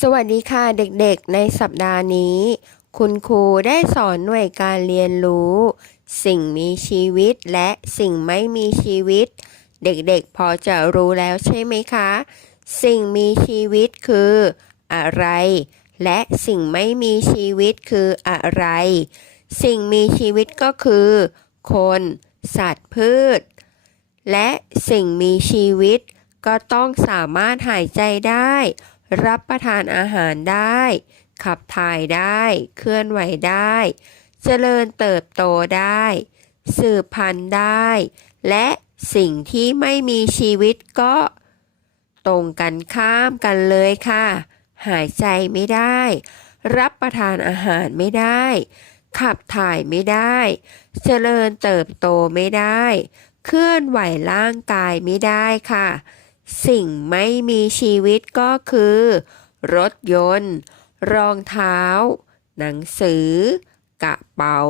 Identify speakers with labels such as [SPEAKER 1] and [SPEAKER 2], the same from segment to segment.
[SPEAKER 1] สวัสดีค่ะเด็กๆ ในสัปดาห์นี้ คุณครูได้สอนหน่วยการเรียนรู้ สิ่งมีชีวิตและสิ่งไม่มีชีวิต เด็กๆ พอจะรู้แล้วใช่ไหมคะ สิ่งมีชีวิตคือ อะไร และสิ่งไม่มีชีวิตคืออะไร สิ่งมีชีวิตก็คือ คน สัตว์พืช และสิ่งมีชีวิตก็ต้องสามารถหายใจได้ รับประทานอาหารได้ ขับถ่ายได้ เคลื่อนไหวได้ เจริญเติบโตได้ สืบพันธุ์ได้ และสิ่งที่ไม่มีชีวิตก็ ตรงกันข้ามกันเลยค่ะ หายใจไม่ได้ รับประทานอาหารไม่ได้ ขับถ่ายไม่ได้ เจริญเติบโตไม่ได้ เคลื่อนไหวร่างกายไม่ได้ค่ะ สิ่งไม่มีชีวิตก็คือ รถยนต์ รองเท้า หนังสือ กระเป๋า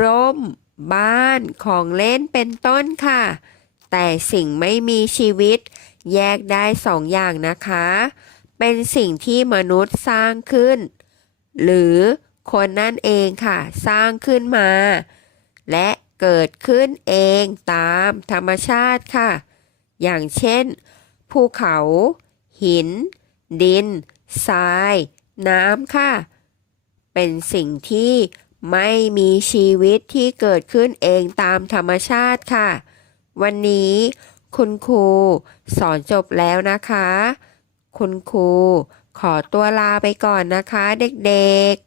[SPEAKER 1] ร่ม บ้านของเล่นเป็นต้นค่ะ แต่สิ่งไม่มีชีวิต แยกได้สองอย่างนะคะ เป็นสิ่งที่มนุษย์สร้างขึ้น หรือคนนั่นเองค่ะ สร้างขึ้นมา และเกิดขึ้นเองตามธรรมชาติค่ะ อย่างเช่น ภูเขา หิน ดิน ทราย น้ำค่ะ เป็นสิ่งที่ไม่มีชีวิตที่เกิดขึ้นเองตามธรรมชาติค่ะ วันนี้คุณครูสอนจบแล้วนะคะ คุณครูขอตัวลาไปก่อนนะคะเด็กๆ